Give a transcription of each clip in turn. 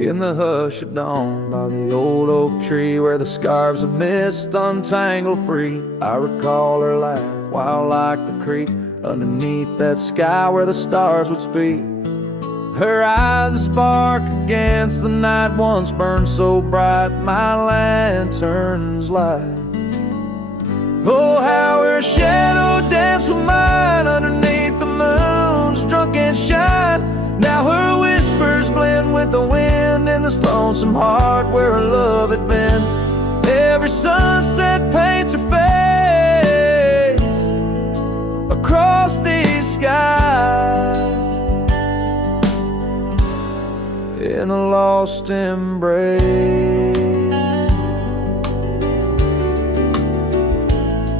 In the hush of dawn, by the old oak tree where the scarves of mist untangle free, I recall her laugh wild like the creek underneath that sky where the stars would speak. Her eyes a spark against the night once burned so bright my lantern's light. Oh, how her shadow danced with mine underneath the moon's drunken shine. Now her whispers blend with the wind in this lonesome heart where her love had been. Every sunset paints her face across these skies in a lost embrace.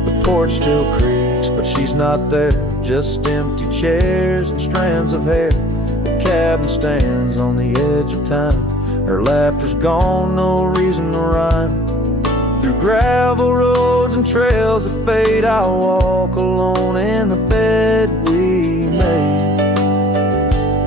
The porch still creaks, but she's not there. Just empty chairs and strands of hair. The cabin stands on the edge of time. Her laughter's gone, no reason to rhyme. Through gravel roads and trails that fade, I'll walk alone in the bed we made.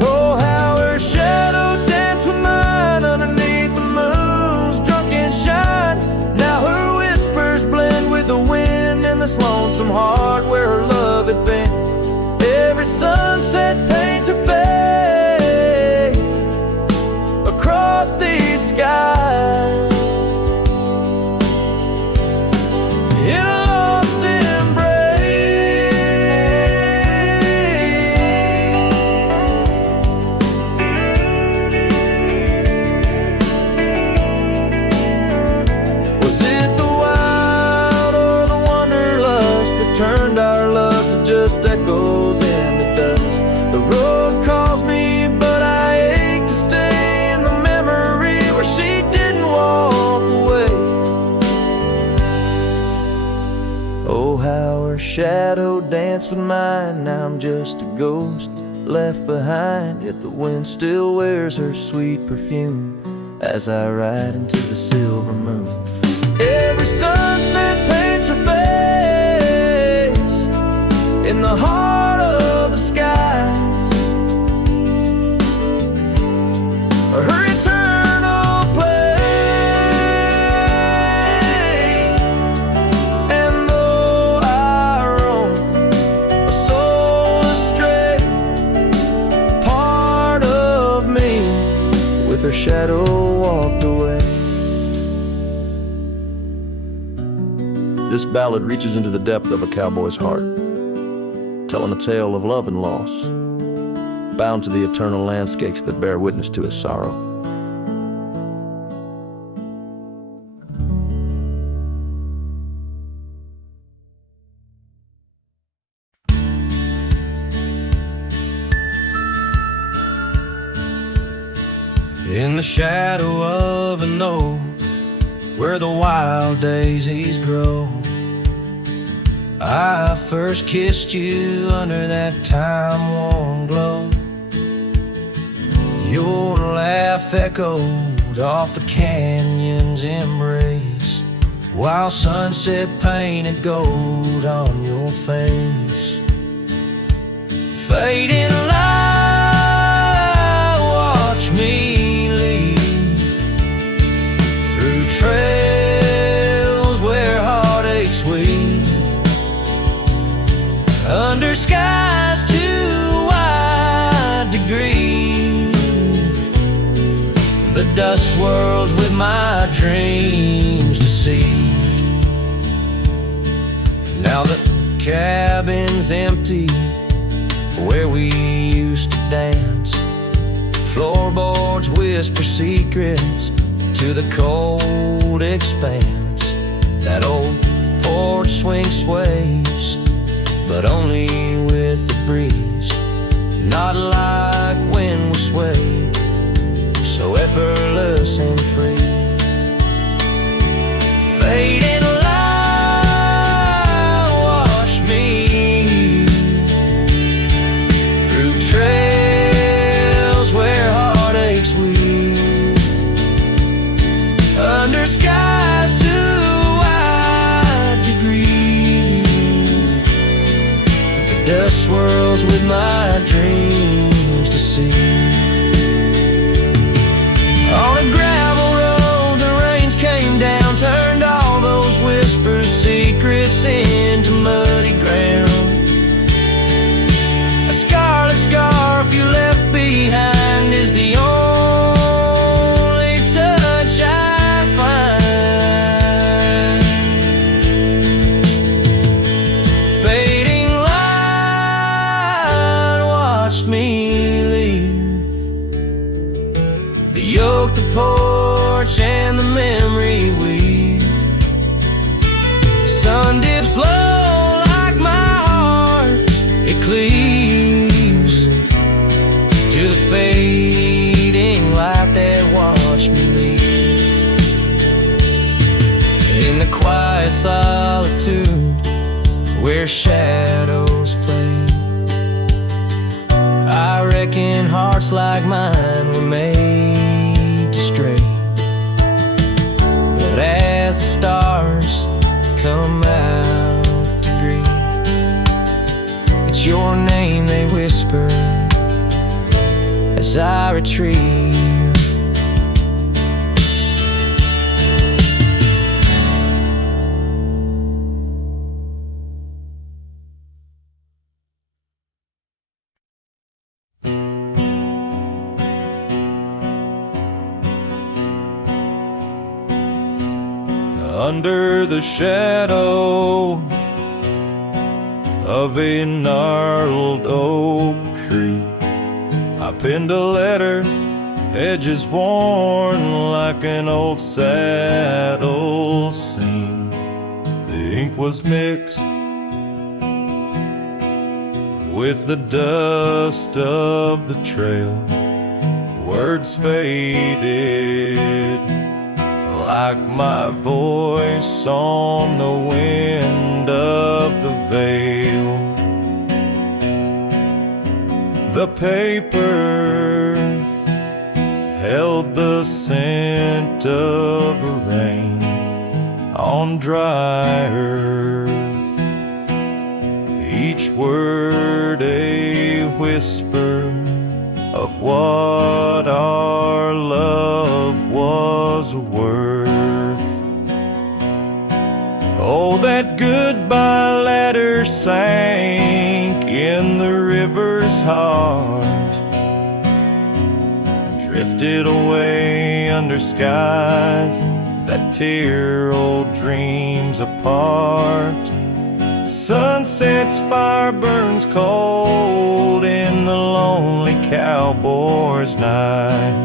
Oh, how her shadow danced with mine underneath the moon's drunken shine. Now her whispers blend with the wind in this lonesome heart where her love had been. Every sunset paints her face across these skies in a lost embrace. Was it the wild or the wanderlust that turned our love to just echoes in the dust? The road calls me, but I ache to stay in the memory where she didn't walk away. Oh, how her shadow danced with mine. Now I'm just a ghost left behind, yet the wind still wears her sweet perfume as I ride into the silver moon. Every sunset paints her face in the heart of the skies. Her eternal place. And though I roam a soul astray, part of me with her shadow walked away. This ballad reaches into the depth of a cowboy's heart, telling a tale of love and loss, bound to the eternal landscapes that bear witness to his sorrow. In the shadow of an oak where the wild daisies grow, I first kissed you under that time-worn glow. Your laugh echoed off the canyon's embrace, while sunset painted gold on your face. Fading light, watch me leave through trails where heartaches weave, under skies too wide to grieve. The dust swirls with my dreams deceived. Now the cabin's empty where we used to dance. Floorboards whisper secrets to the cold expanse. That old porch swing sways, but only with the breeze, not like when we swayed, so effortless and free. Fading light, wash me through trails where heartaches weave, under skies too wide to grieve. The dust swirls with my dreams to see. Oh, quiet solitude where shadows play. I reckon hearts like mine were made to stray. But as the stars come out to grieve, it's your name they whisper as I retrieve. Under the shadow of a gnarled oak tree, I penned a letter, edges worn like an old saddle seam. The ink was mixed with the dust of the trail. Words faded like my voice on the wind of the veil. The paper held the scent of rain on dry earth, each word a whisper of what our love was worth. Oh, that goodbye letter sank in the river's heart, drifted away under skies that tear old dreams apart. Sunset's fire burns cold in the lonely cowboy's night,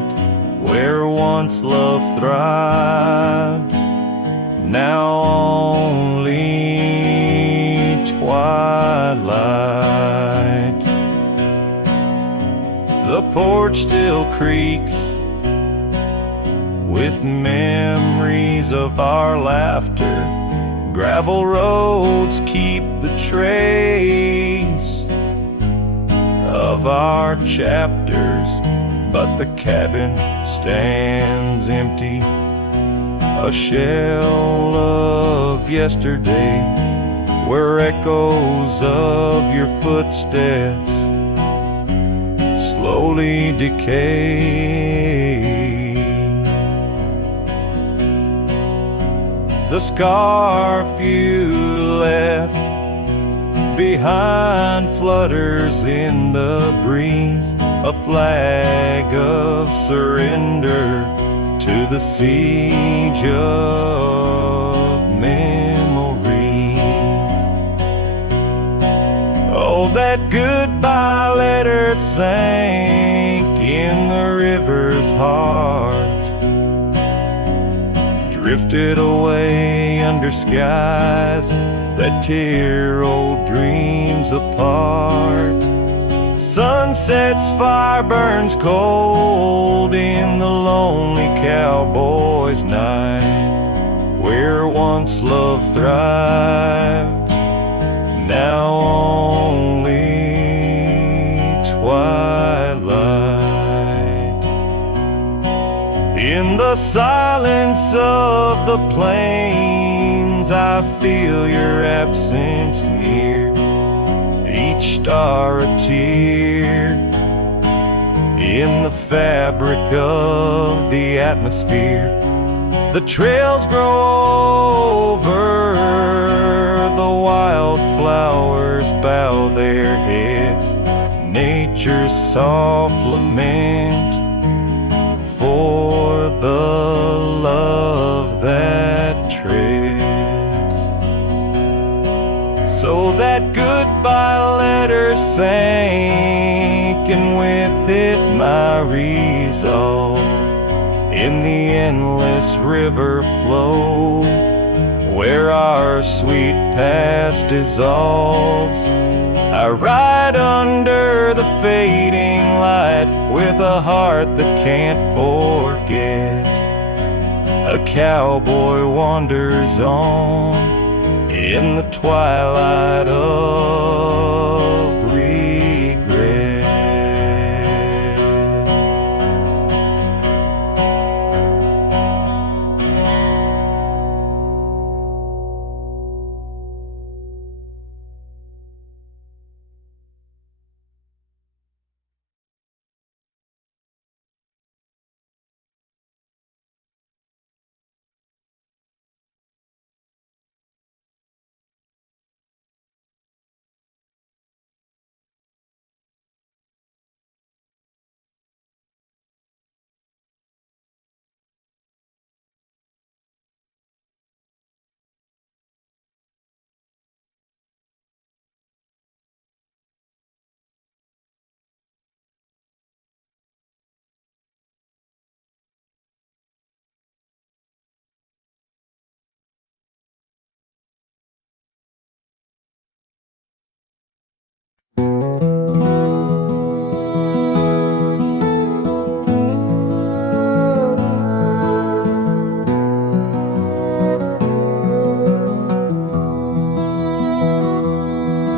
where once love thrived, now only twilight. The porch still creaks with memories of our laughter. Gravel roads keep the trace of our chapters, but the cabin stands empty, a shell of yesterday, where echoes of your footsteps slowly decay. The scarf you left behind flutters in the breeze, a flag of surrender to the siege of memories. Oh, that goodbye letter sank in the river's heart, drifted away under skies that tear old dreams apart. Sunset's fire burns cold in the lonely cowboy's night, where once love thrived, now only twilight. In the silence of the plains, I feel your absence near, each star a tear in the fabric of the atmosphere. The trails grow over, the wildflowers bow their heads, nature's soft lament for the love that treads. So that goodbye letter sank, and with it my resolve, in the endless river flow, where our sweet past dissolves. I ride under the fading light with a heart that can't forget. a cowboy wanders on in the twilight of regret.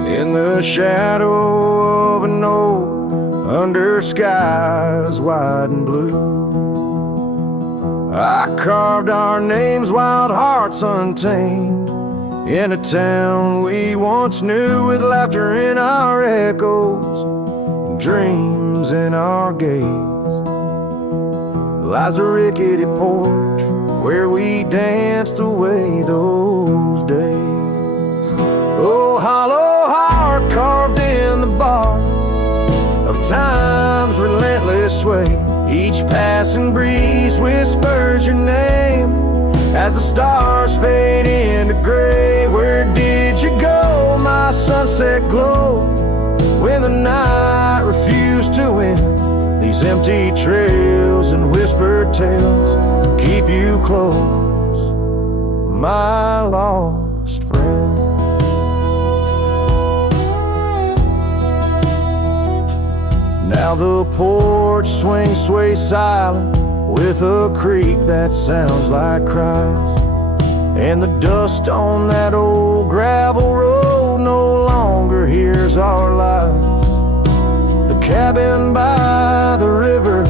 In the shadow of an oak, under skies wide and blue, I carved our names, wild hearts untamed, in a town we once knew, with laughter in our echoes and dreams in our gaze. Lies a rickety porch where we danced away those days. Oh, hollow heart carved in the bark of time's relentless sway. Each passing breeze whispers your name as the stars fade into gray. Where did you go, my sunset glow, when the night refused to end? These empty trails and whispered tales keep you close, my lost friend. Now the porch swings sway silent, with a creak that sounds like cries, and the dust on that old gravel road no longer hears our lies. The cabin by the river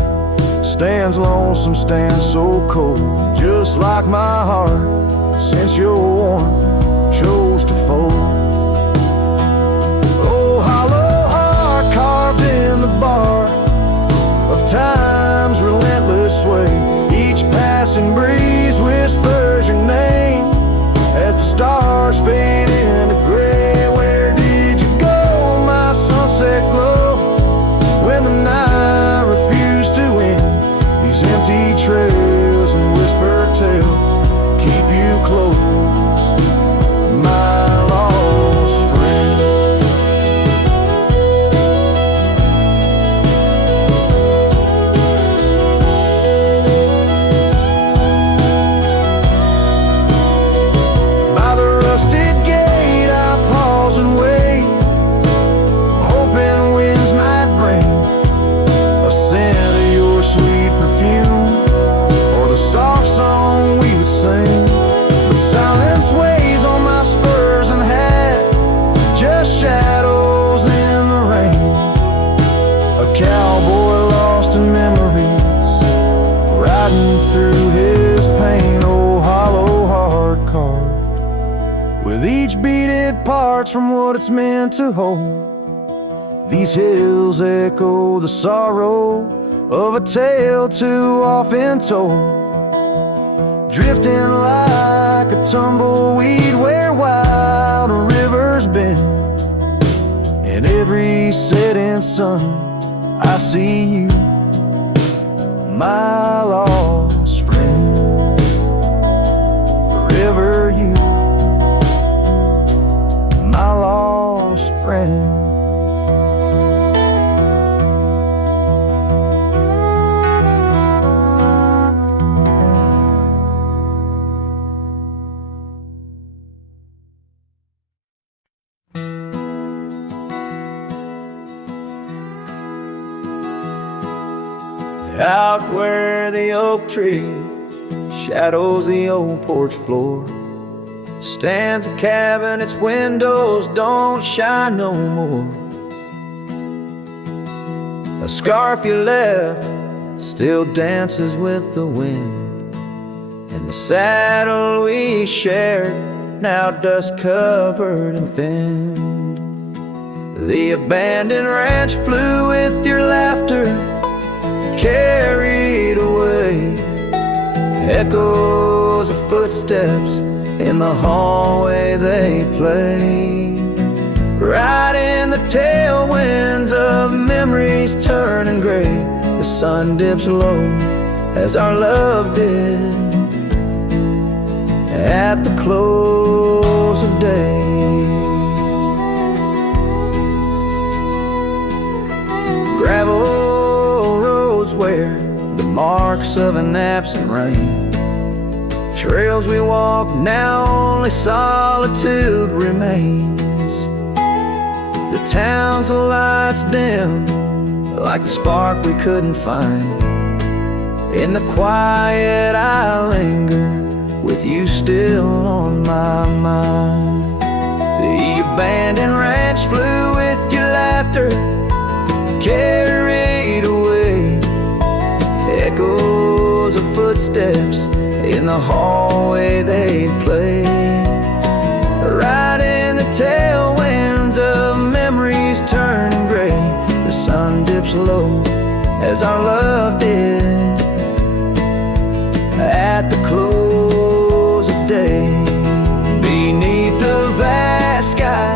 stands lonesome, stands so cold, just like my heart since your warmth chose to fold. Oh, hollow heart carved in the bark of time's relentless sway. Each passing breeze whispers your name as the stars fade into gray. Where did you go, my sunset glow, when the night refused to end? These empty trails and whispered tales keep you close, my lost friend. By the rusted gate I pause and wait, hoping winds might bring a scent of your sweet perfume, or the soft song we would sing. But silence weighs on my spurs and hat, just shadows in the rain. A cowboy lost in memories, riding through his pain. Oh, hollow heart carved with each beaded parts from what it's meant to hold. These hills echo the sorrow of a tale too often told, drifting like a tumbleweed where wild rivers bend. In every setting sun I see you, my lost friend. Forever you, my lost friend. Out where the oak tree shadows the old porch floor. Stands a cabin, its windows don't shine no more. A scarf you left still dances with the wind, and the saddle we shared, now dust covered and thinned. The abandoned ranch flew with your laughter, carried away. Echoes of footsteps in the hallway they play. Right in the tailwinds of memories turning gray. The sun dips low as our love did at the close of day. Gravel roads wear the marks of an absent rain. Trails we walk, now only solitude remains. The town's lights dim like the spark we couldn't find. In the quiet I linger, with you still on my mind. The abandoned ranch flew with your laughter, carried away. Echoes of footsteps in the hallway they'd play. Right in the tailwinds of memories turning gray. The sun dips low as our love did at the close of day. Beneath the vast sky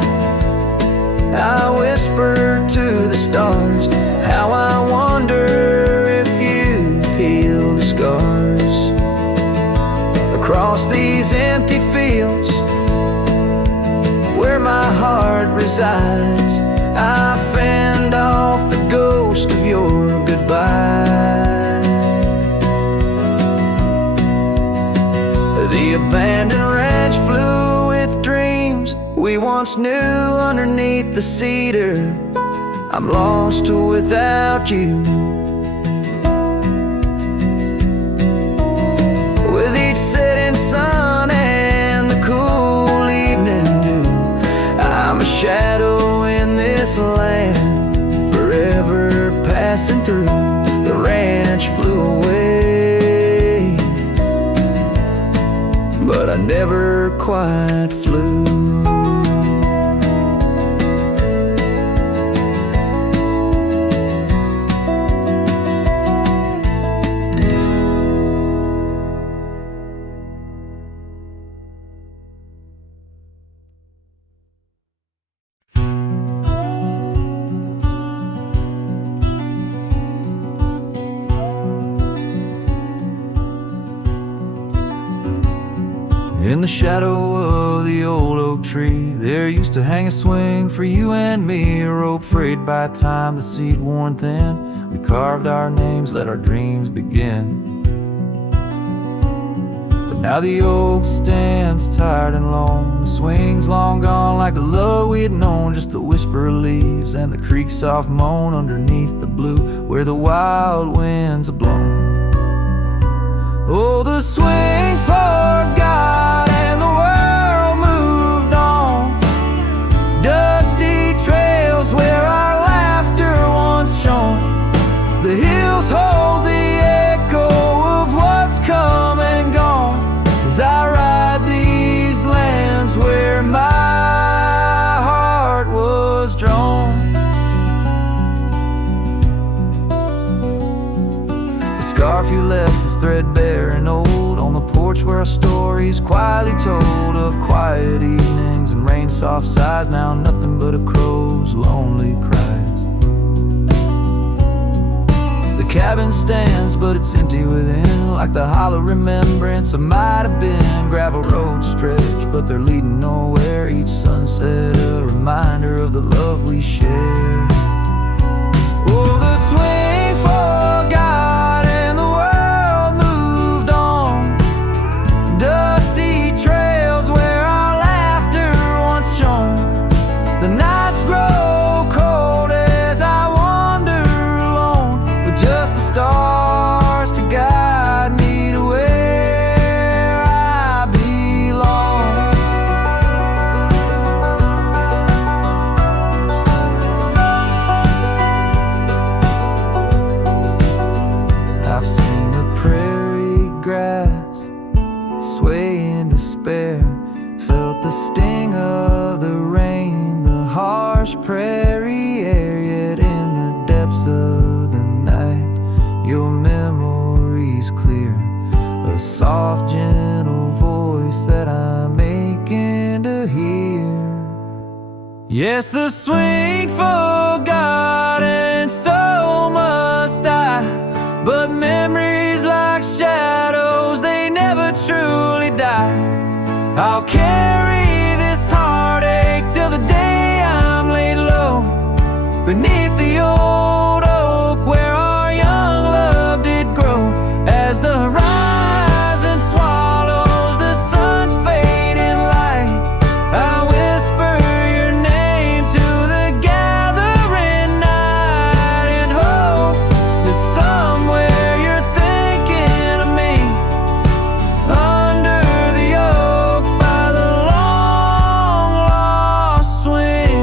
I whisper to the stars how I wonder if you've healed the scars. Across these empty fields where my heart resides, I fend off the ghost of your goodbye. The abandoned ranch flew with dreams we once knew underneath the cedar. I'm lost without you. With each setting sun and the cool evening dew, I'm a shadow in this land, forever passing through. The ranch flew away, but I never quite flew. In the shadow of the old oak tree, there used to hang a swing for you and me, a rope frayed by time, the seed worn thin. We carved our names, let our dreams begin. But now the oak stands tired and lone, the swing's long gone like the love we had known. Just the whisper of leaves and the creek's soft moan underneath the blue where the wild winds are blown. Oh, the swing forgot and the world moved on. Dusty trails where our laughter once shone. The hills hold the echo of what's come and gone, as I ride these lands where my heart was drawn. The scarf you left is threadbare and old on the porch where our stories quietly told of quiet evenings and rain soft sighs. Now nothing but a crow's lonely cries. The cabin stands but it's empty within, like the hollow remembrance of might have been. Gravel roads stretch but they're leading nowhere, each sunset a reminder of the love we share. Oh, the swing forgot and the world moved on. Dusty trails where our laughter once shone. The nights grow cold as I wander alone, with just the stars to guide me to where the sting of the rain, the harsh prairie air. Yet in the depths of the night, your memory's clear, a soft, gentle voice that I'm aching to hear. Yes, the swing forgotten, so must I, but memories like shadows, they never truly die. I'll carry this heartache till the day I'm laid low beneath the old oak where our young love did grow. As the horizon swallows the sun's fading light, I whisper your name to the gathering night and hope that somewhere you're thinking of me under the oak by the long lost swing.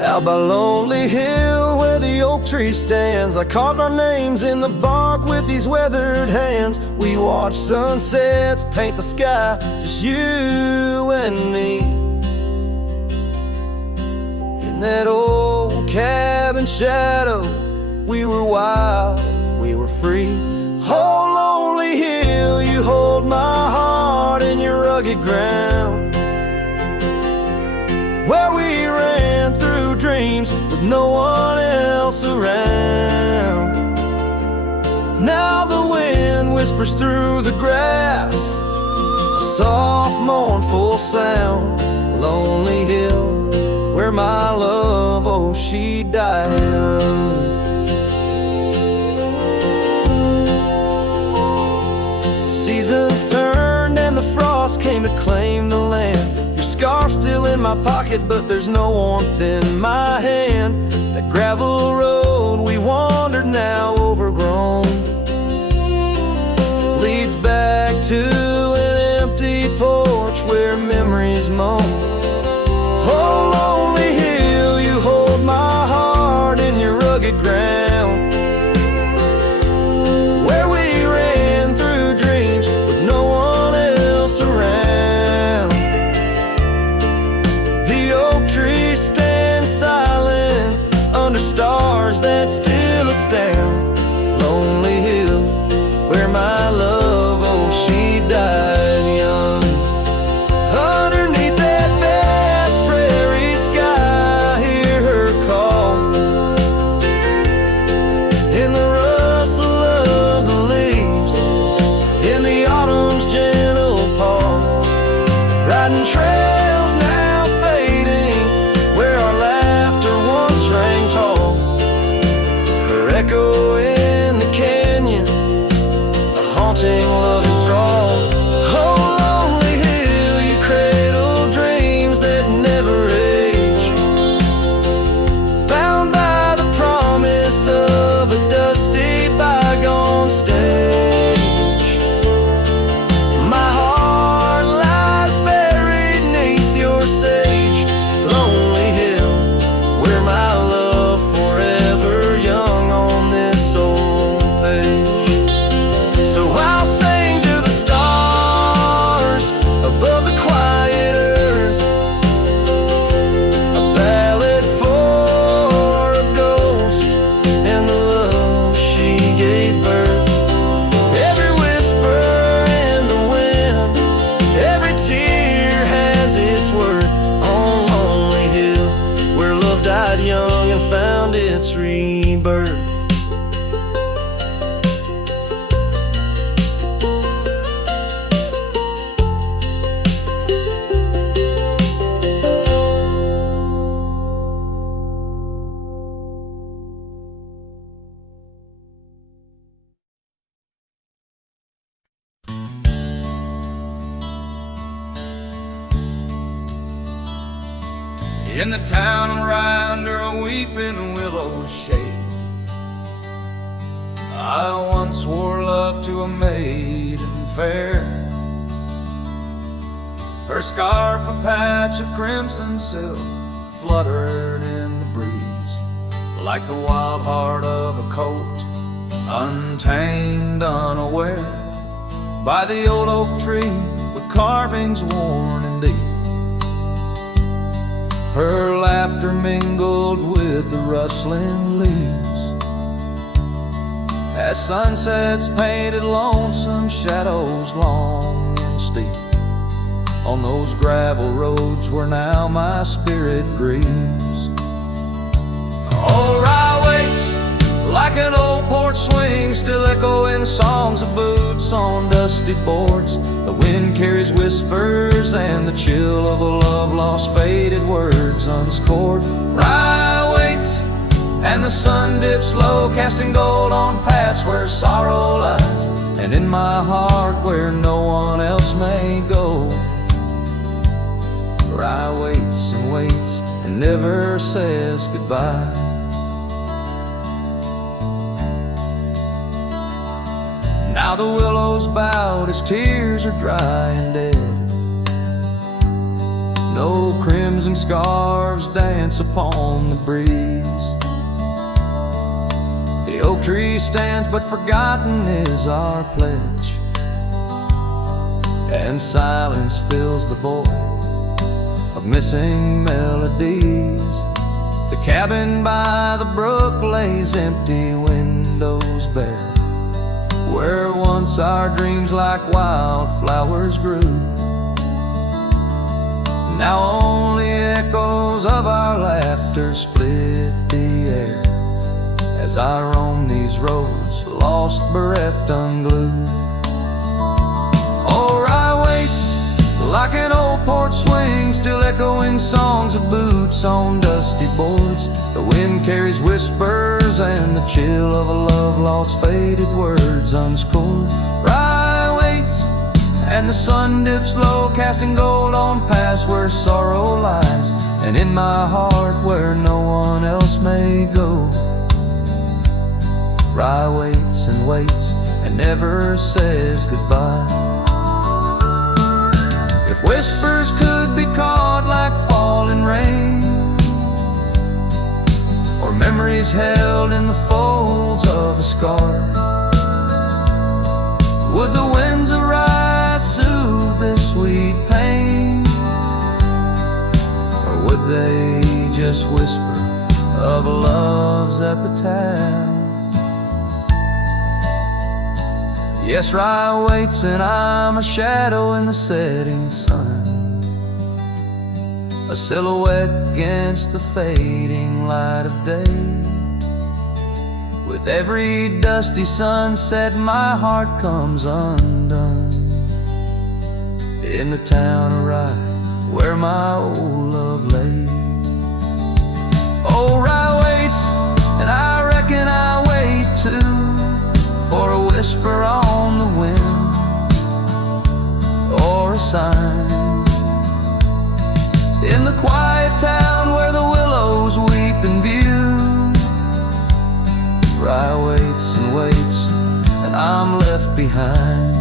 Out by Lonely Hill where the oak tree stands, I carved our names in the bark with these weathered hands. We watch sunsets paint the sky, just you and me. In that old cabin shadow, we were wild, we were free. Oh, Lonely Hill, you hold my heart in your rugged ground, where we ran through dreams with no one else around. Now the wind whispers through the grass, a soft mournful sound. Lonely Hill, where my love, oh, she died young. Seasons turned and the frost came to claim the land. Your scarf's still in my pocket, but there's no warmth in my hand. That gravel road we wandered, now overgrown, leads back to an empty porch where memories moan. Oh, Lonely Hill, you hold my heart in your rugged ground, where we ran through dreams with no one else around. The oak tree stands silent under stars that still astound. Lonely Hill, where my love, oh, she died young. Underneath that vast prairie sky, hear her call, in the rustle of the leaves, in the autumn's gentle paw. Riding trails now fading, where our laughter once rang tall. Her echo in the canyon, a haunting loving thrall. Oh, Lonely Hill, you cradle dreams that never age, bound by the promise of a dusty bygone stage. My heart lies buried neath your sage. Lonely Hill, where my love forever young on this old page. So I'll sing to the stars above the quiet earth, a ballad for a ghost and the love she gave birth. Every whisper in the wind, every tear has its worth. On Lonely Hill, where love died young and found its rebirth. In the town around her a weeping willow shade, I once swore love to a maiden fair. Her scarf a patch of crimson silk fluttered in the breeze, like the wild heart of a colt, untamed, unaware, by the old oak tree with carvings worn and deep. Her laughter mingled with the rustling leaves, as sunsets painted lonesome shadows long and steep on those gravel roads where now my spirit grieves. Oh, Rye waits like an old porch swing, still echoing songs of boots on dusty boards. The wind carries whispers and the chill of a love lost, faded words unscored. Rye waits and the sun dips low, casting gold on paths where sorrow lies, and in my heart where no one else may go. Rye waits and never says goodbye. Now the willows bowed as tears are dry and dead. No crimson scarves dance upon the breeze. The oak tree stands, but forgotten is our pledge, and silence fills the void of missing melodies. The cabin by the brook lays empty, windows bare, where once our dreams like wildflowers grew. Now only echoes of our laughter split the air, as I roam these roads, lost, bereft, unglued. Oh, Rye waits like an old porch swing, still echoing songs of boots on dusty boards. The wind carries whispers and the chill of a love lost, faded words unscored. Rye waits and the sun dips low, casting gold on paths where sorrow lies, and in my heart where no one else may go. Rye waits and never says goodbye. If whispers could be caught like falling rain, or memories held in the folds of a scarf, would the winds arise soothe this sweet pain, or would they just whisper of a love's epitaph? Yes, Rye waits and I'm a shadow in the setting sun, a silhouette against the fading light of day. With every dusty sunset my heart comes undone, in the town of Rye where my old love lay. Oh, Rye waits and I reckon I wait too, for a whisper on the wind, or a sign in the quiet town where the willows weep in view. Rye waits and I'm left behind.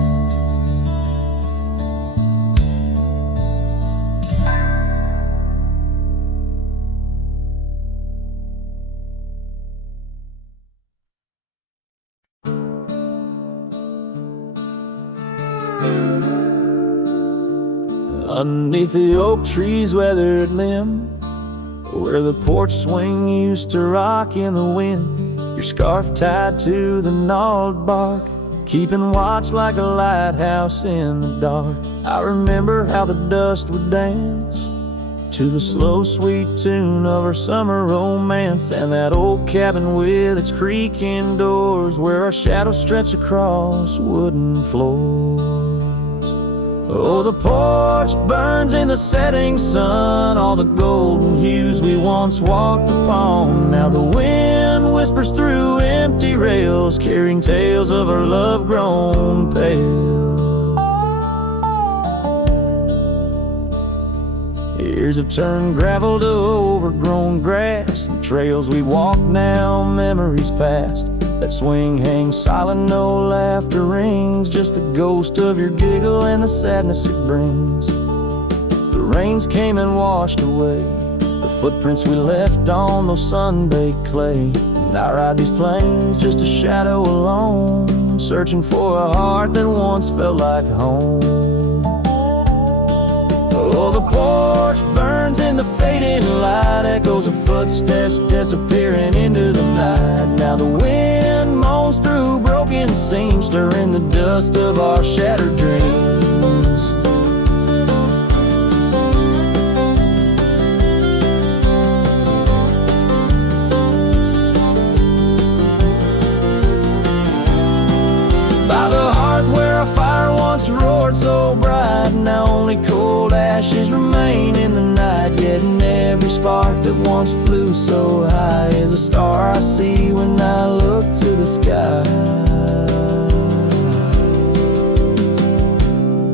Underneath the oak tree's weathered limb, where the porch swing used to rock in the wind, your scarf tied to the gnarled bark, keeping watch like a lighthouse in the dark. I remember how the dust would dance to the slow sweet tune of our summer romance, and that old cabin with its creaking doors, where our shadows stretch across wooden floors. Oh, the porch burns in the setting sun, all the golden hues we once walked upon. Now the wind whispers through empty rails, carrying tales of our love grown pale. Years have turned gravel to overgrown grass. The trails we walk now, memories past. That swing hangs silent, no laughter rings, just the ghost of your giggle and the sadness it brings. The rains came and washed away the footprints we left on those sun-baked clay. And I ride these plains just a shadow alone, searching for a heart that once felt like home. Oh, the porch burns in the fading light, echoes of footsteps disappearing into the night. Now the wind moans through broken seams, stirring the dust of our shattered dreams. By the hearth where a fire once roared so bright, now only cold ashes remain in the night. Yet in every spark that once flew so high is a star I see when I look to the sky.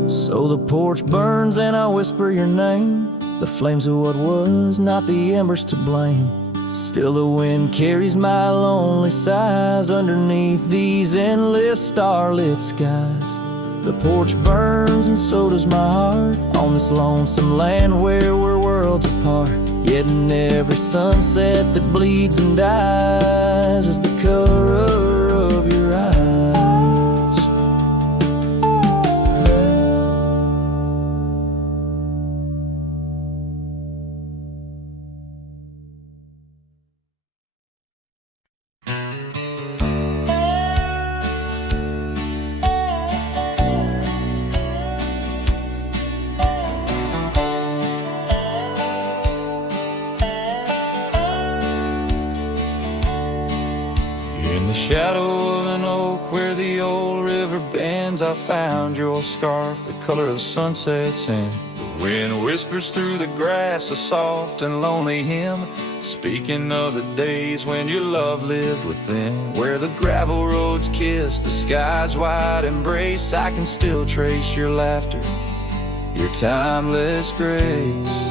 So the porch burns and I whisper your name, the flames of what was, not the embers to blame. Still the wind carries my lonely sighs underneath these endless starlit skies. The porch burns and so does my heart, on this lonesome land where we're worlds apart. Yet in every sunset that bleeds and dies is the color of your eyes. In the shadow of an oak where the old river bends, I found your scarf, the color of the sunset sand. The wind whispers through the grass, a soft and lonely hymn, speaking of the days when your love lived within. Where the gravel roads kiss the sky's wide embrace, I can still trace your laughter, your timeless grace.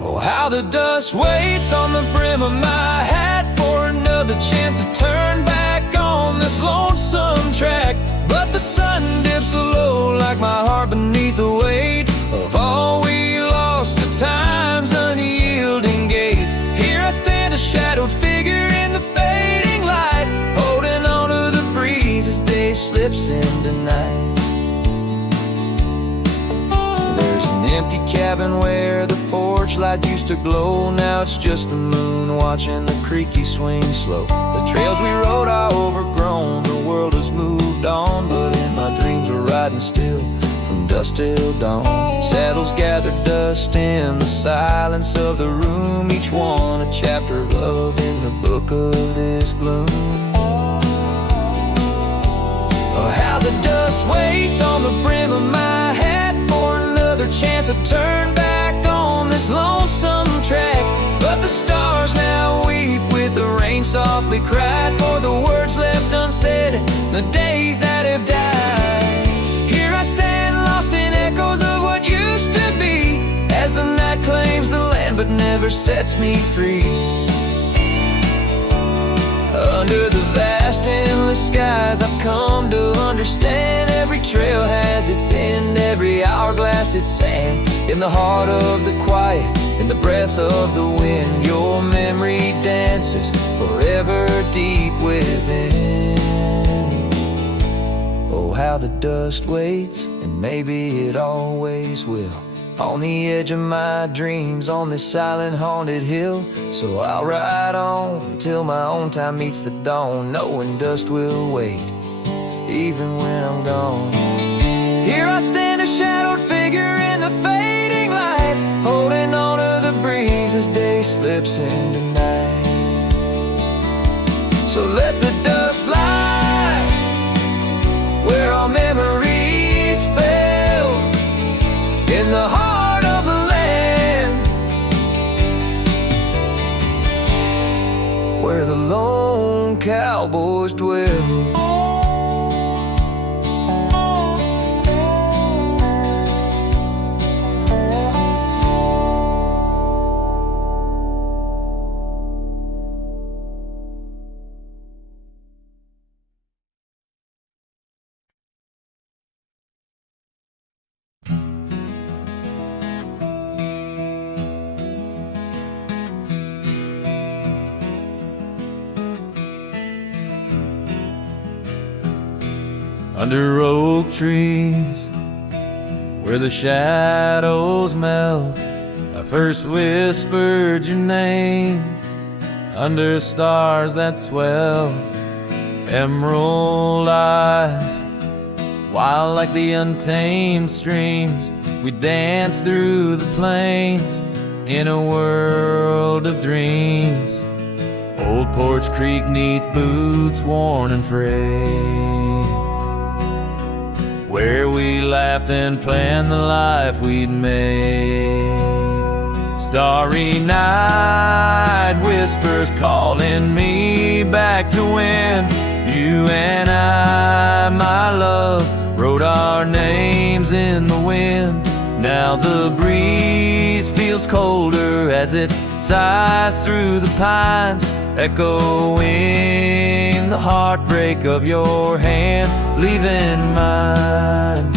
Oh, how the dust waits on the brim of my hat for another chance to turn back on this lonesome track. But the sun dips low like my heart beneath the weight of all we lost to time's unyielding gate. Here I stand, a shadowed figure in the fading light, holding on to the breeze as day slips into night. There's an empty cabin where the porch light used to glow. Now it's just the moon watching the creaky swing slow. The trails we rode are overgrown, the world has moved on, but in my dreams we're riding still from dusk till dawn. Saddles gather dust in the silence of the room, each one a chapter of love in the book of this gloom. Oh, how the dust waits on the brim of my hat for another chance to turn back on this lonesome track. But the stars now weep with the rain softly cried for the words left unsaid, the days that have died. Here I stand lost in echoes of what used to be, as the night claims the land but never sets me free. Under the vast endless skies I've come to understand, every trail has its end, every hourglass its sand. In the heart of the quiet, in the breath of the wind, your memory dances forever deep within. Oh, how the dust waits, and maybe it always will, on the edge of my dreams, on this silent haunted hill. So I'll ride on until my own time meets the dawn, knowing dust will wait, even when I'm gone. Here I stand, a shadowed figure in the fading light, holding on to the breeze as day slips into night. So let the dust lie where our memories fell, in the heart of the land, where the lone cowboys dwell. under oak trees where the shadows melt. I first whispered your name under stars that swell. Emerald eyes, wild like the untamed streams, we dance through the plains in a world of dreams. Old Porch Creek neath boots worn and frayed, where we laughed and planned the life we'd made. Starry night whispers calling me back to when you and I, my love, wrote our names in the wind. Now the breeze feels colder as it sighs through the pines, echoing the heartbreak of your hand, leaving mine.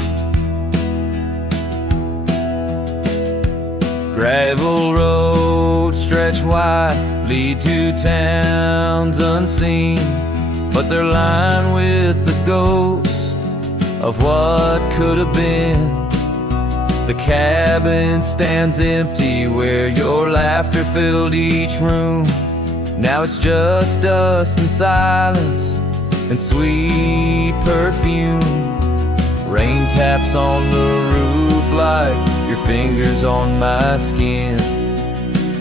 Gravel roads stretch wide, lead to towns unseen, but they're lined with the ghosts of what could have been. The cabin stands empty where your laughter filled each room. Now it's just us and silence and sweet perfume. Rain taps on the roof like your fingers on my skin,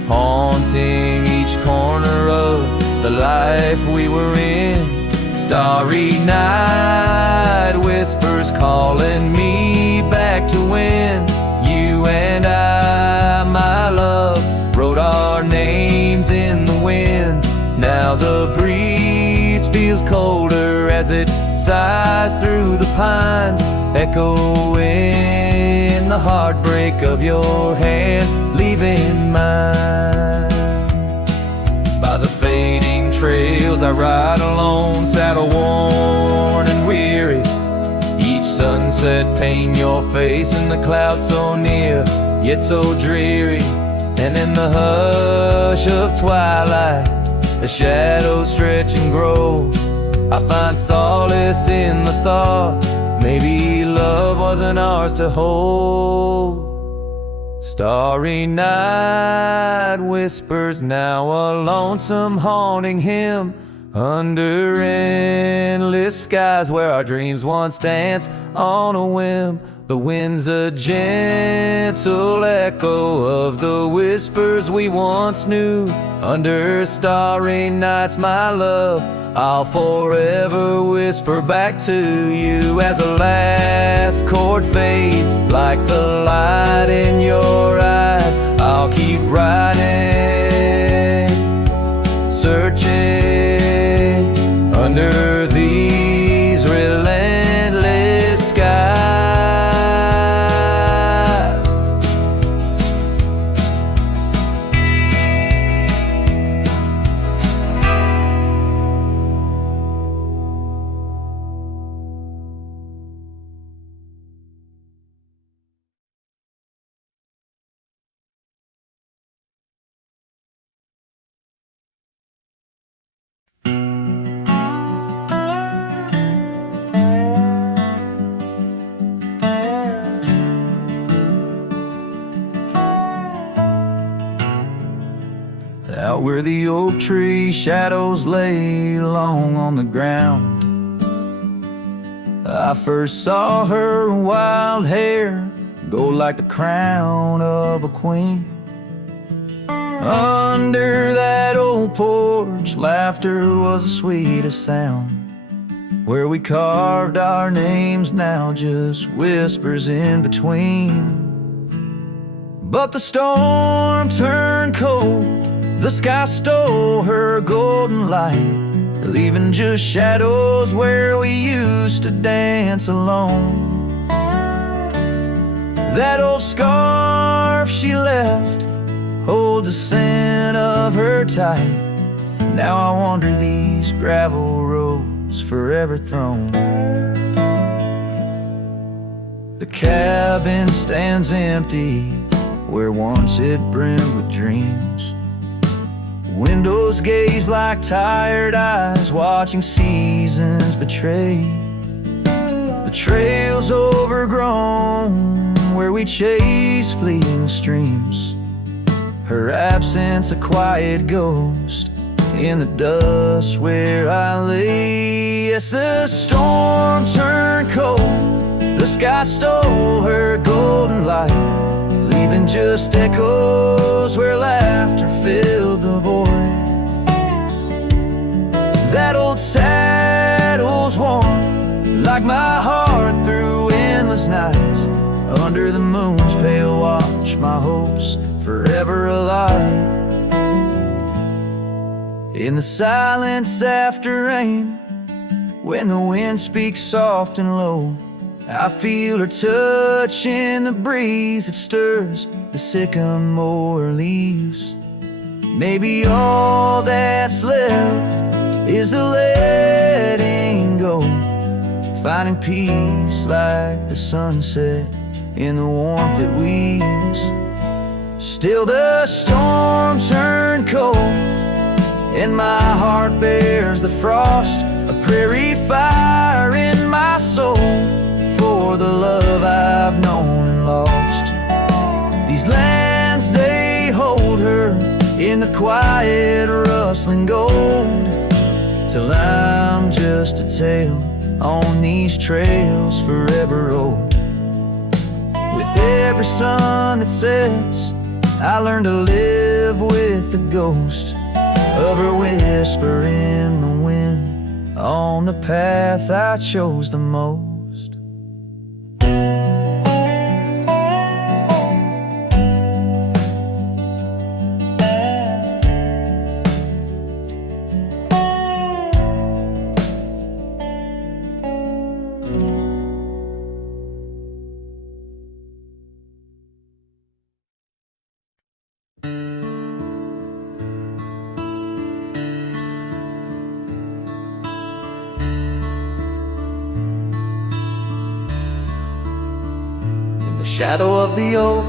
haunting each corner of the life we were in. Starry night whispers calling me back to when you and I, my love, wrote our names in the wind. Now the breeze feels colder as it sighs through the pines, echoing the heartbreak of your hand, leaving mine. By the fading trails I ride alone, saddle worn and weary. Each sunset paint your face in the clouds so near, yet so dreary. And in the hush of twilight, the shadows stretch and grow. I find solace in the thought maybe love wasn't ours to hold. Starry night whispers now a lonesome haunting hymn under endless skies where our dreams once danced on a whim. The wind's a gentle echo of the whispers we once knew. Under starry nights, my love, I'll forever whisper back to you as the last chord fades like the light in your eyes. I'll keep riding, searching under these relentless skies. Out where the oak tree shadows lay long on the ground, I first saw her wild hair go like the crown of a queen. Under that old porch, laughter was the sweetest sound. Where we carved our names, now just whispers in between. But the storm turned cold, the sky stole her golden light, leaving just shadows where we used to dance alone. That old scarf she left holds a scent of her tight. Now I wander these gravel roads forever thrown. The cabin stands empty where once it brimmed with dreams. Windows gaze like tired eyes watching seasons betray. The trail's overgrown where we chase fleeting streams. Her absence a quiet ghost in the dust where I lay. Yes, the storm turned cold, the sky stole her golden light, leaving just echoes where laughter filled the void. That old saddle's worn like my heart through endless nights. Under the moon's pale watch, my hopes forever alive. In the silence after rain, when the wind speaks soft and low, I feel her touch in the breeze that stirs the sycamore leaves. Maybe all that's left is a letting go, finding peace like the sunset in the warmth it weaves. Still the storm turned cold, and my heart bears the frost, a prairie fire in my soul for the love I've known and lost. These lands, they hold her in the quiet rustling gold, till I'm just a tale on these trails forever old. With every sun that sets, I learn to live with the ghost of her whisper in the wind on the path I chose the most. Shadow of the oak,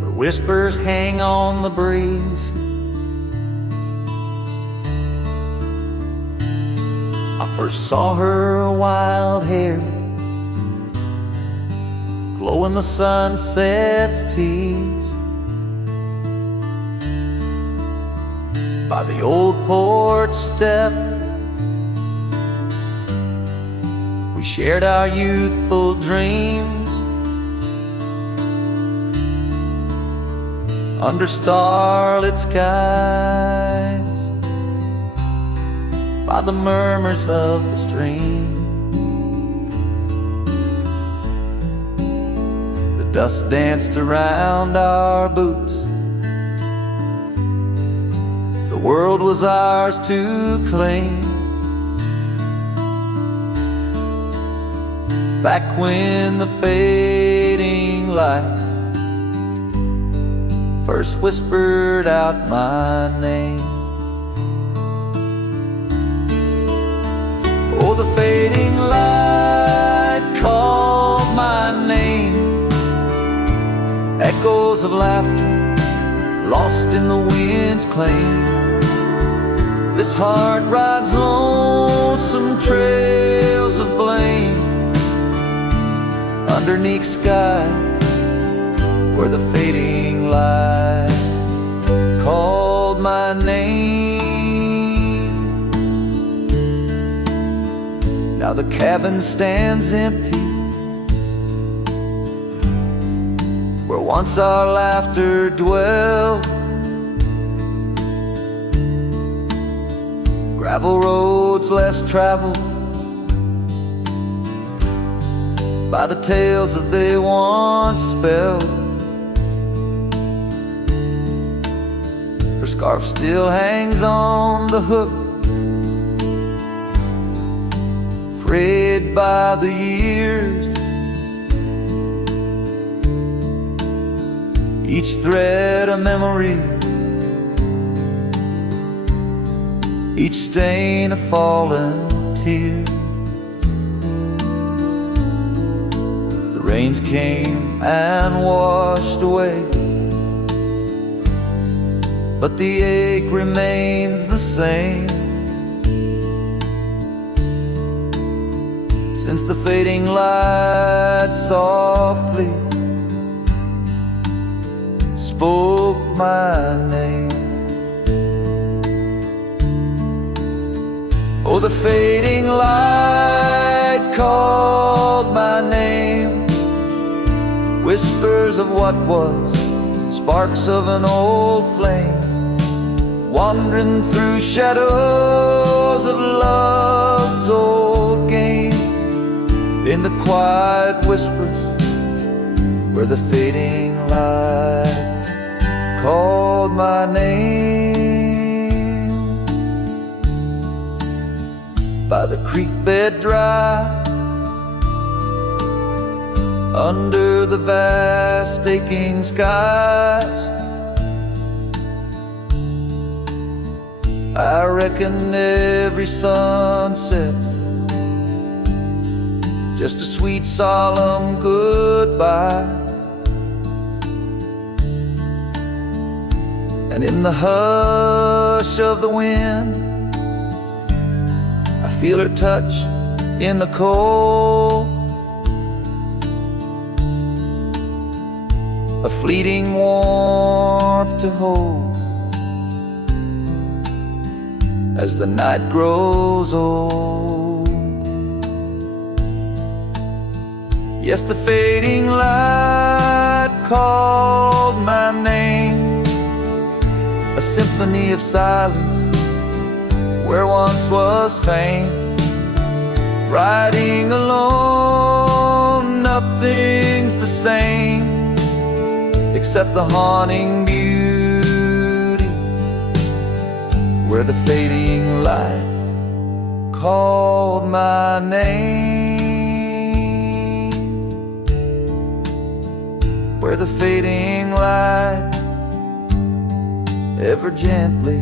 where whispers hang on the breeze, I first saw her wild hair glow in the sunset's tease. By the old porch step, we shared our youthful dreams under starlit skies, by the murmurs of the stream. The dust danced around our boots. The world was ours to claim. Back when the fading light first whispered out my name. Oh, the fading light called my name. Echoes of laughter lost in the wind's claim. This heart rides lonesome trails of blame underneath skies where the fading light called my name. Now the cabin stands empty where once our laughter dwelled. Gravel roads less traveled by the tales that they once spelled. Her scarf still hangs on the hook, frayed by the years. Each thread a memory, each stain a fallen tear. Rains came and washed away, but the ache remains the same. since the fading light softly spoke my name. Oh, the fading light called my name. Whispers of what was, sparks of an old flame, wandering through shadows of love's old game. In the quiet whispers where the fading light called my name. By the creek bed dry, under the vast aching skies, I reckon every sunset's just a sweet solemn goodbye. And in the hush of the wind, I feel her touch in the cold, a fleeting warmth to hold as the night grows old. Yes, the fading light called my name, a symphony of silence where once was fame. Riding alone, nothing's the same except the haunting beauty where the fading light called my name. Where the fading light ever gently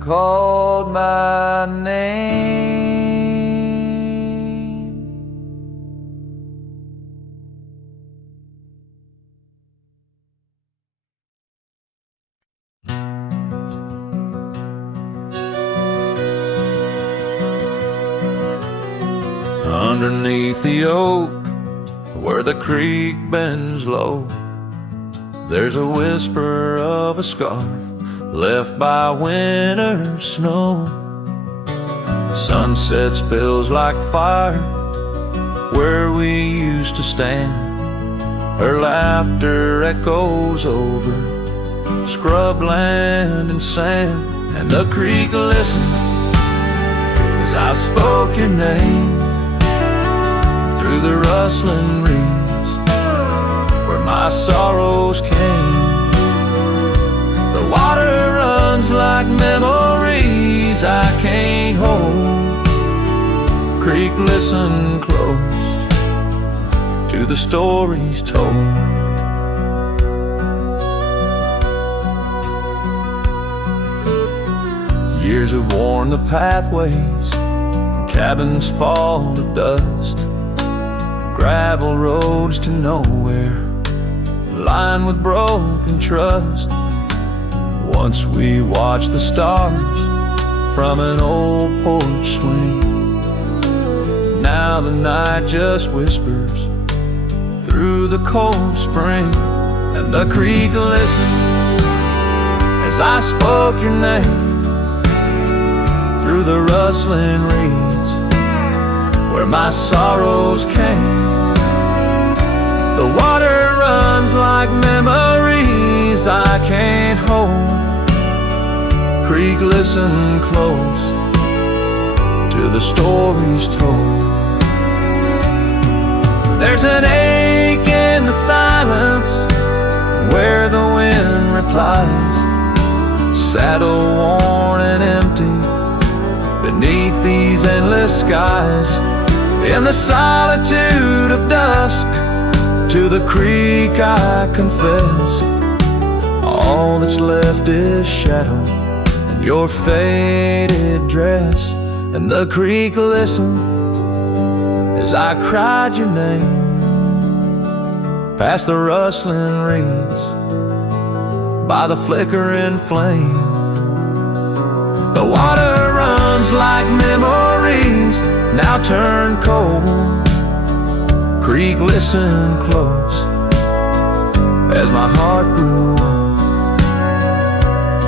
called my name. Underneath the oak, where the creek bends low, there's a whisper of a scarf left by winter snow. Sunset spills like fire where we used to stand. Her laughter echoes over scrubland and sand. And the creek listened as I spoke your name through the rustling reeds where my sorrows came. The water runs like memories I can't hold. Creek, listen close to the stories told. Years have worn the pathways, cabins fall to dust, gravel roads to nowhere, lined with broken trust. Once we watched the stars from an old porch swing. Now the night just whispers through the cold spring. And the creek listened as I spoke your name through the rustling reeds where my sorrows came. The water runs like memories I can't hold. Creek, listen close to the stories told. There's an ache in the silence where the wind replies, saddle worn and empty beneath these endless skies. In the solitude of dusk, to the creek I confess, all that's left is shadow and your faded dress. And the creek listened as I cried your name past the rustling reeds by the flickering flame. The water runs like memory memories now turn cold. Creek, listen close as my heart grew old.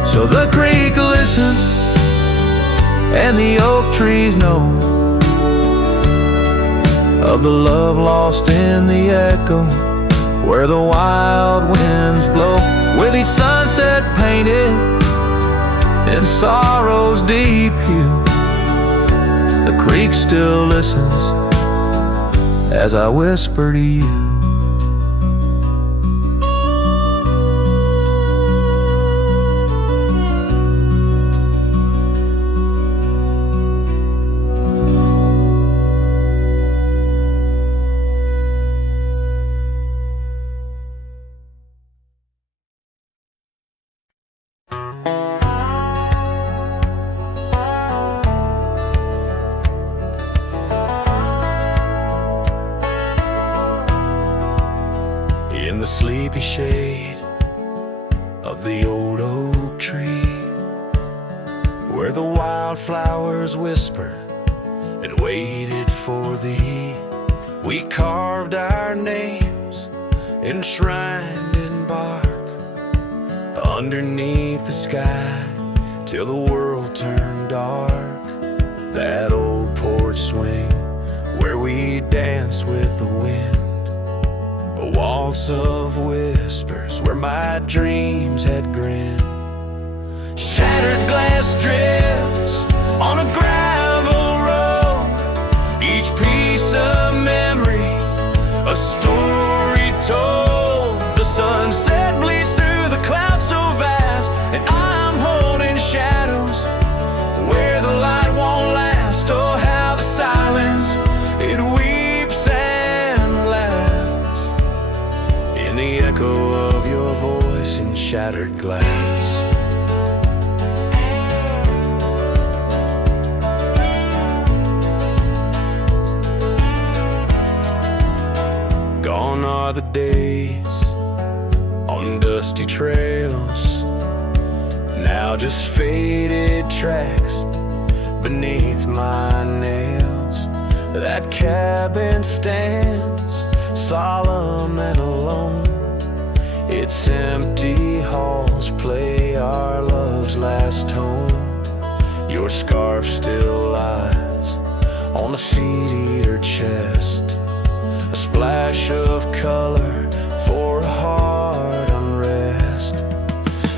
So the creek listened and the oak trees know of the love lost in the echo where the wild winds blow. With each sunset painted in sorrow's deep hue, the creek still listens as I whisper to you. In the sleepy shade of the old oak tree, where the wildflowers whispered and waited for thee, we carved our names enshrined in bark underneath the sky till the world turned dark. That old porch swing where we danced with the wind, a waltz of whispers where my dreams had grinned. Shattered glass drifts on a gravel road, each piece of memory a story told. The sunset bleeds through the clouds so vast, and I'm holding shadows where the light won't last. Oh, how the silence, it weeps and laughs in the echo of your voice in shattered glass. Gone are the days on dusty trails, now just faded tracks beneath my nails. That cabin stands solemn and alone, its empty halls play our love's last tone. Your scarf still lies on the seat-eater chest, a splash of color for a heart unrest.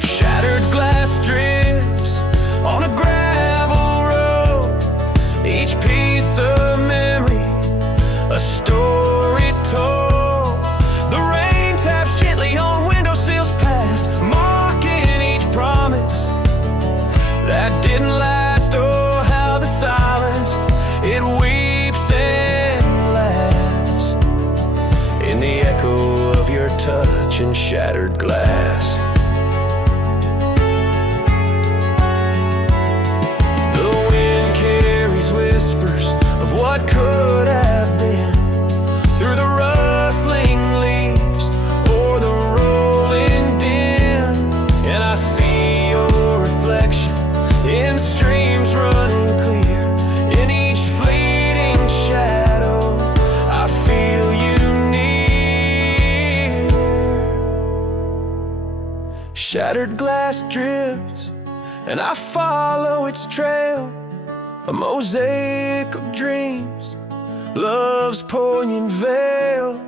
Shattered glass drips on a gravel road, each piece of memory a story told. The rain taps gently on windowsills past, mocking each promise that didn't last. Oh, how the silence, it weeps and laughs in the echo of your touch and shattered glass. The wind carries whispers of what could have been through the rustling leaves or the rolling din, and I see your reflection in streams running clear. In each fleeting shadow I feel you near. Shattered glass drifts and I follow its trail, a mosaic of dreams, love's poignant veil.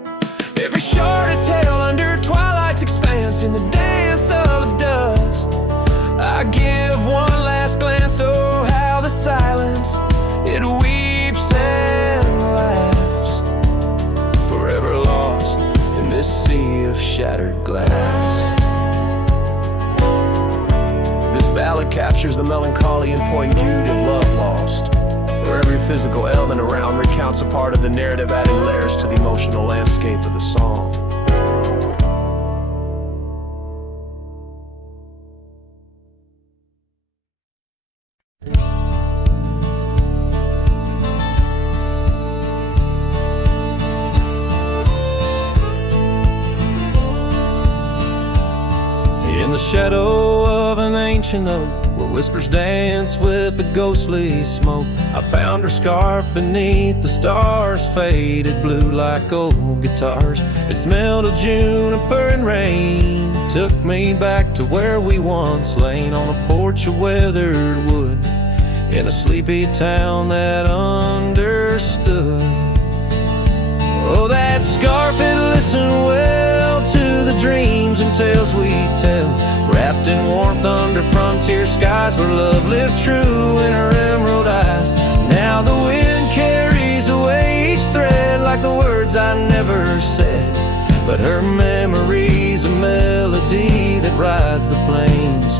Every sharded tale under twilight's expanse, in the dance of dust I give one last glance. Oh, how the silence, it weeps and laughs, forever lost in this sea of shattered glass. This ballad captures the melancholy and poignant beauty of love lost, where every physical element around recounts a part of the narrative, adding layers to the emotional landscape of the song. In the shadow of an ancient oak, where whispers dance with the ghostly smoke. I found her scarf beneath the stars, faded blue like old guitars. It smelled of juniper and rain, took me back to where we once lain on a porch of weathered wood in a sleepy town that understood. Oh, that scarf, it listened well to the dreams and tales we tell, wrapped in warmth under frontier skies where love lived true in her emerald eyes. Now the wind carries away each thread like the words I never said, but her memory's a melody that rides the plains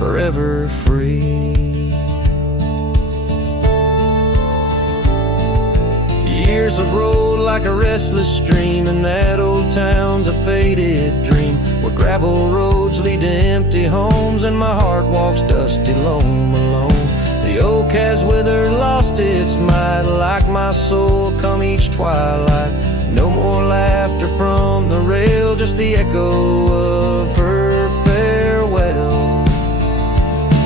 forever free. Years have rolled like a restless stream, and that old town's a faded dream, where gravel roads lead to empty homes and my heart walks dusty lone alone. The oak has withered, lost its might, like my soul come each twilight. No more laughter from the rail, just the echo of her farewell.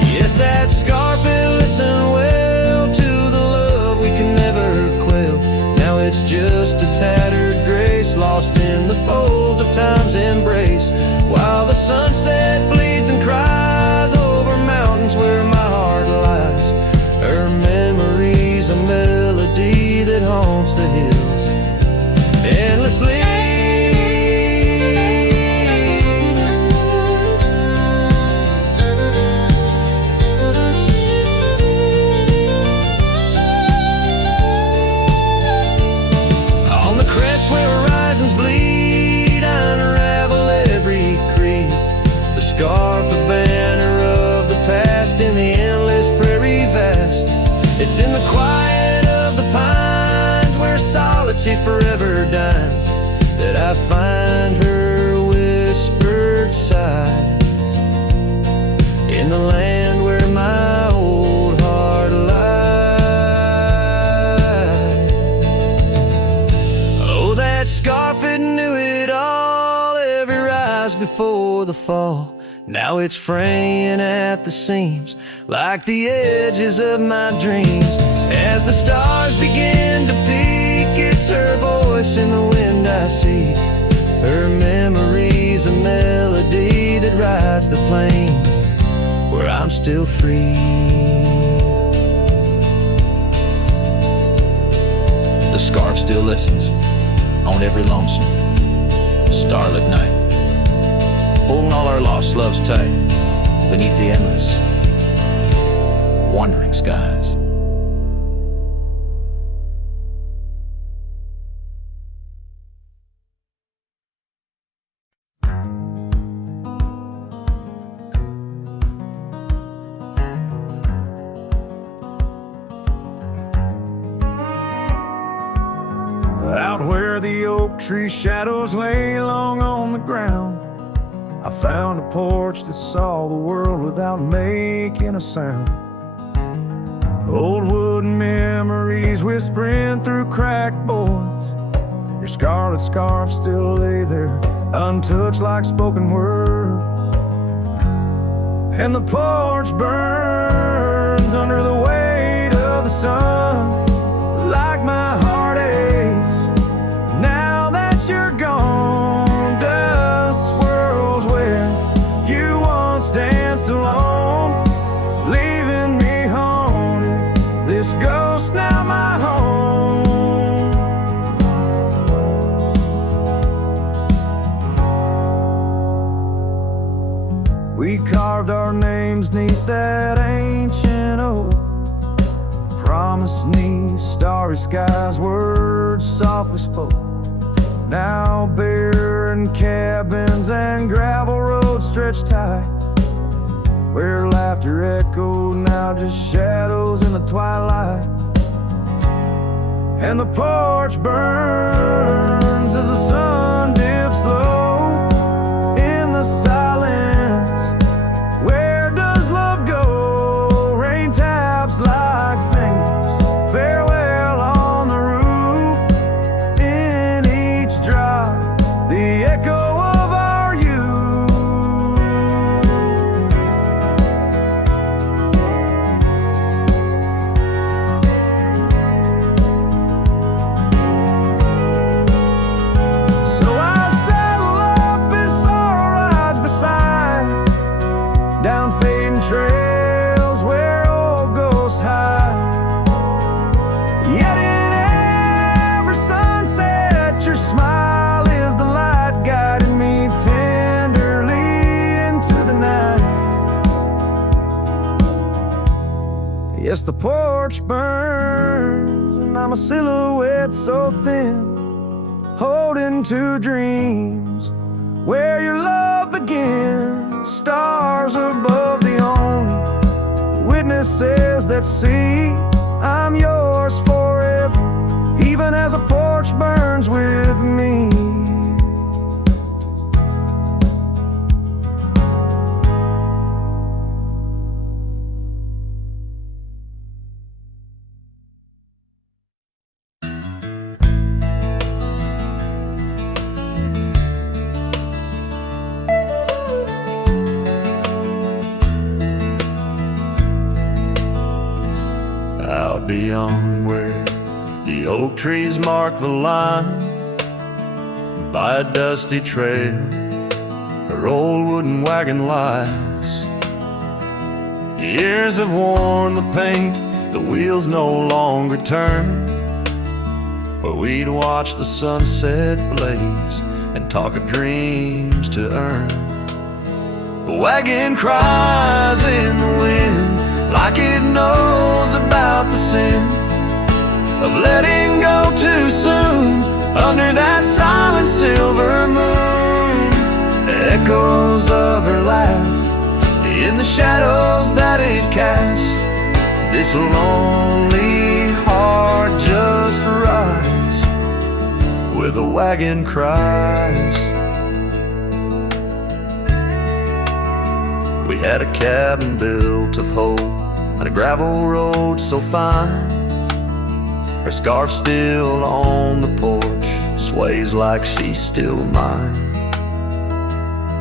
Yes, that scarf, it listened well to the love we can never quell. Now it's just a tattered grace, lost in the folds of time's embrace, while the sunset bleeds and cries over mountains where my heart lies. Her memory's a melody that haunts the hills endlessly. Scarf, a banner of the past in the endless prairie vast. It's in the quiet of the pines where solitude forever dines that I find her whispered sighs, in the land where my old heart lies. Oh, that scarf, it knew it all, every rise before the fall. Now it's fraying at the seams, like the edges of my dreams. As the stars begin to peak, it's her voice in the wind I seek. Her memory's a melody that rides the plains where I'm still free. The scarf still listens on every lonesome starlit night, holding all our lost loves tight beneath the endless, wandering skies. Out where the oak tree shadows lay long on the ground, I found a porch that saw the world without making a sound. Old wooden memories whispering through cracked boards. Your scarlet scarf still lay there, untouched like spoken word. And the porch burns under the weight of the sun, like my heart aches now that you're gone. Dust swirls where you once danced alone, leaving me haunted. This ghost now my home. We carved our names neath that ancient oak, promised neath starry skies, words softly spoke. Now barren cabins and gravel roads stretch tight, where laughter echoed, now just shadows in the twilight. And the porch burns as the sun dips low in the silence. Where does love go? Rain taps like fingers, farewell on the roof. In each drop, the echo of our youth. Yes, the porch burns, and I'm a silhouette so thin, holding two dreams where your love begins. Stars above, the only witnesses that see I'm yours forever, even as a porch burns with me. Out beyond where the oak trees mark the line, by a dusty trail her old wooden wagon lies. Years have worn the paint, the wheels no longer turn, where we'd watch the sunset blaze and talk of dreams to earn. The wagon cries in the wind like it knows about the sin of letting go too soon under that silent silver moon. Echoes of her laugh in the shadows that it casts. This lonely heart just rides where the wagon cries. We had a cabin built of hope and a gravel road so fine. Her scarf still on the porch sways like she's still mine.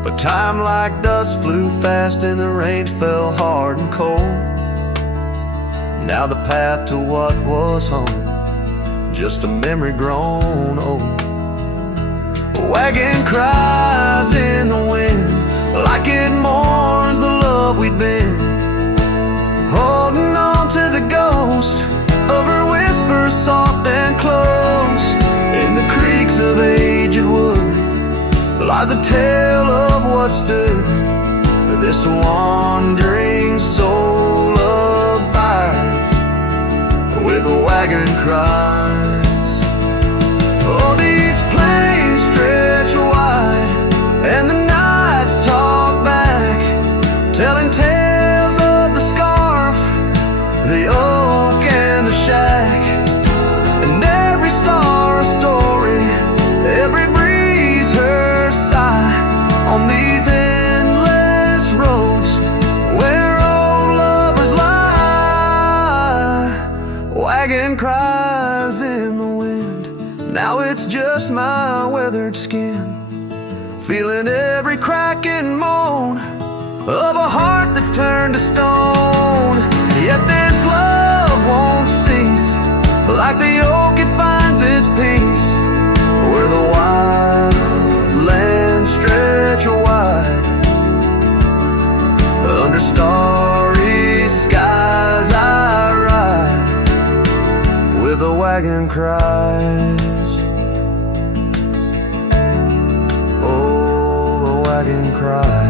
But time like dust flew fast and the rain fell hard and cold. Now the path to what was home, just a memory grown old. A wagon cries in the wind like it mourns the love we'd been, holding on to the ghost of her whispers soft and close. In the creaks of aged wood lies the tale of what stood. This wandering soul abides where the wagon cries. Oh, these plains stretch wide and the nights talk back, telling tales of the scarf, the oak and the shack, and every star a story, every breeze her sigh on these endless roads where old lovers lie. Wagon cries in the wind, now it's just my weathered skin, feeling every crack and moan of a heart that's turned to stone. Yet this love won't cease, like the oak it finds its peace where the wild lands stretch wide. Under starry skies I ride where the wagon cries. Oh, the wagon cries.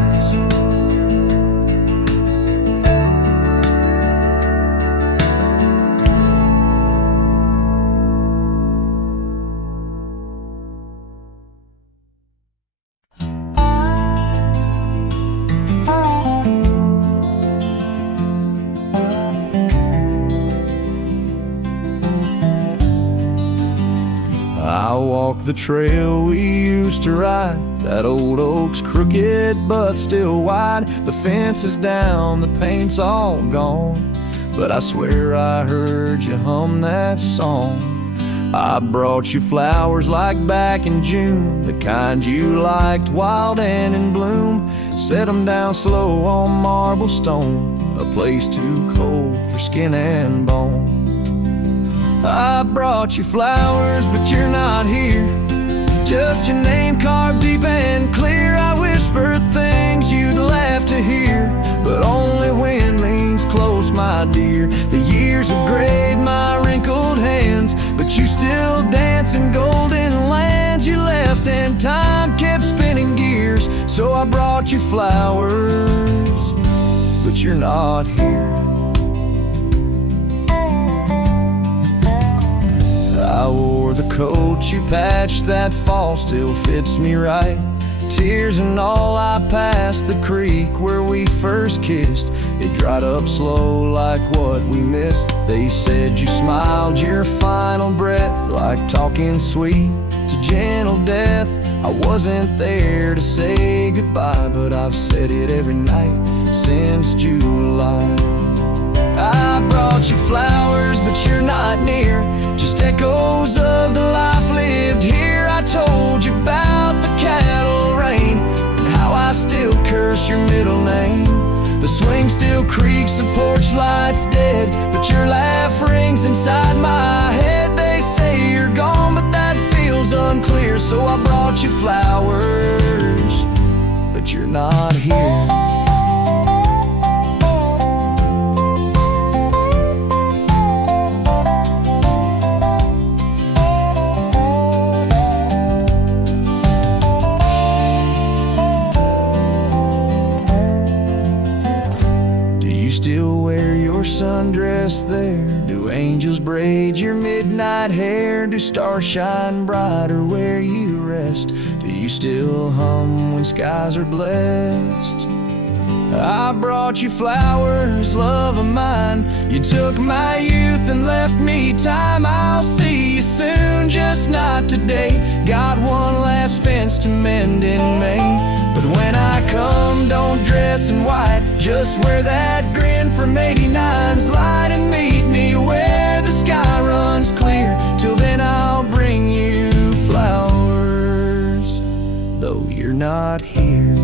I walk the trail we used to ride, that old oak's crooked but still wide. The fence is down, the paint's all gone, but I swear I heard you hum that song. I brought you flowers like back in June, the kind you liked, wild and in bloom. Set them down slow on marble stone, a place too cold for skin and bone. I brought you flowers, but you're not here, just your name carved deep and clear. I whisper things you'd laugh to hear, but only wind leans close, my dear. The years have grayed my wrinkled hands, but you still dance in golden lands you left, and time kept spinning gears. So I brought you flowers, but you're not here. I wore the coat you patched that fall, still fits me right. Tears and all, I passed the creek where we first kissed. It dried up slow like what we missed. They said you smiled your final breath, like talking sweet to gentle death. I wasn't there to say goodbye, but I've said it every night since July. I brought you flowers, but you're not near, just echoes of the life lived here. I told you about the cattle rain and how I still curse your middle name. The swing still creaks, the porch light's dead, but your laugh rings inside my head. They say you're gone, but that feels unclear, so I brought you flowers, but you're not here. Still wear your sundress there? Do angels braid your midnight hair? Do stars shine brighter where you rest? Do you still hum when skies are blessed? I brought you flowers, love of mine. You took my youth and left me time. I'll see you soon, just not today. Got one last fence to mend in May. But when I come, don't dress in white, just wear that grin from 89's light and meet me where the sky runs clear. Till then I'll bring you flowers, though you're not here.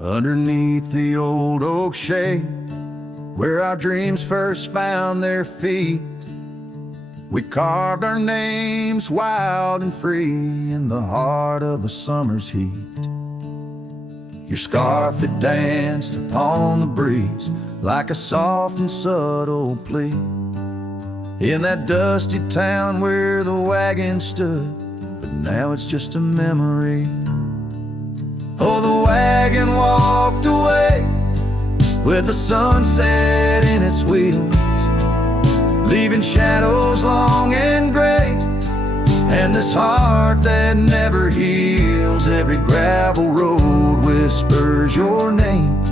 Underneath the old oak shade, where our dreams first found their feet, we carved our names wild and free in the heart of a summer's heat. Your scarf, it danced upon the breeze like a soft and subtle plea. In that dusty town where the wagon stood, but now it's just a memory. Oh, the wagon walked away with the sunset in its wheels, leaving shadows long and gray, and this heart that never heals. Every gravel road whispers your name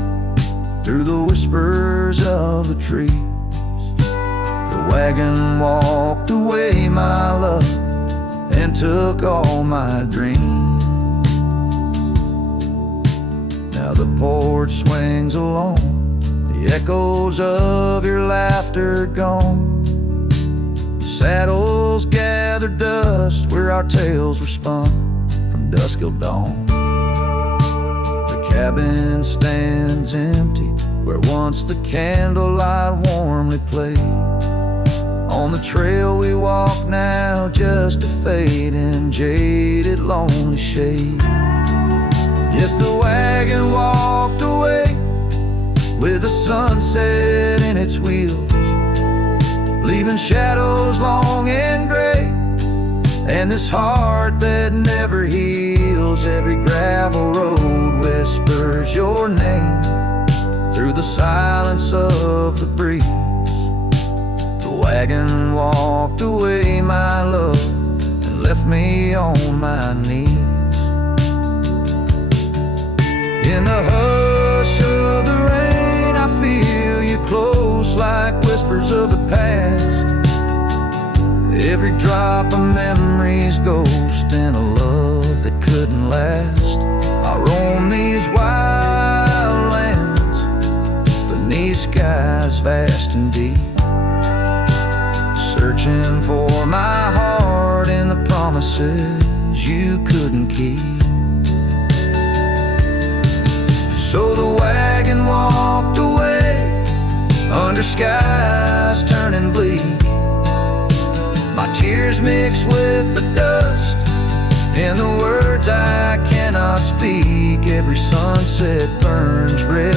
through the whispers of the trees. The wagon walked away, my love, and took all my dreams. Now the porch swings along, the echoes of your laughter gone. Saddles gather dust where our tales were spun from dusk till dawn. The cabin stands empty where once the candlelight warmly played. On the trail we walk now, just a fading, jaded, lonely shade. Yes, the wagon walked away with the sunset in its wheels, leaving shadows long and gray, and this heart that never heals. Every gravel road whispers your name through the silence of the breeze. The wagon walked away, my love, and left me on my knees. In the hush of the rain, I feel you close like whispers of the past. Every drop of memory's ghost and a love that couldn't last. I roam these wild lands beneath skies vast and deep, searching for my heart in the promises you couldn't keep. So the wagon walked away under skies turning bleak, tears mix with the dust, and the words I cannot speak. Every sunset burns red,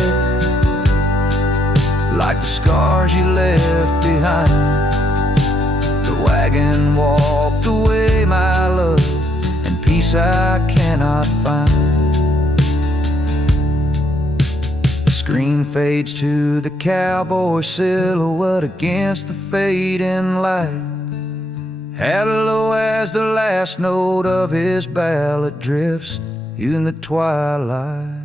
like the scars you left behind. The wagon walked away, my love, and peace I cannot find. The screen fades to the cowboy silhouette against the fading light. Hello as the last note of his ballad drifts in the twilight.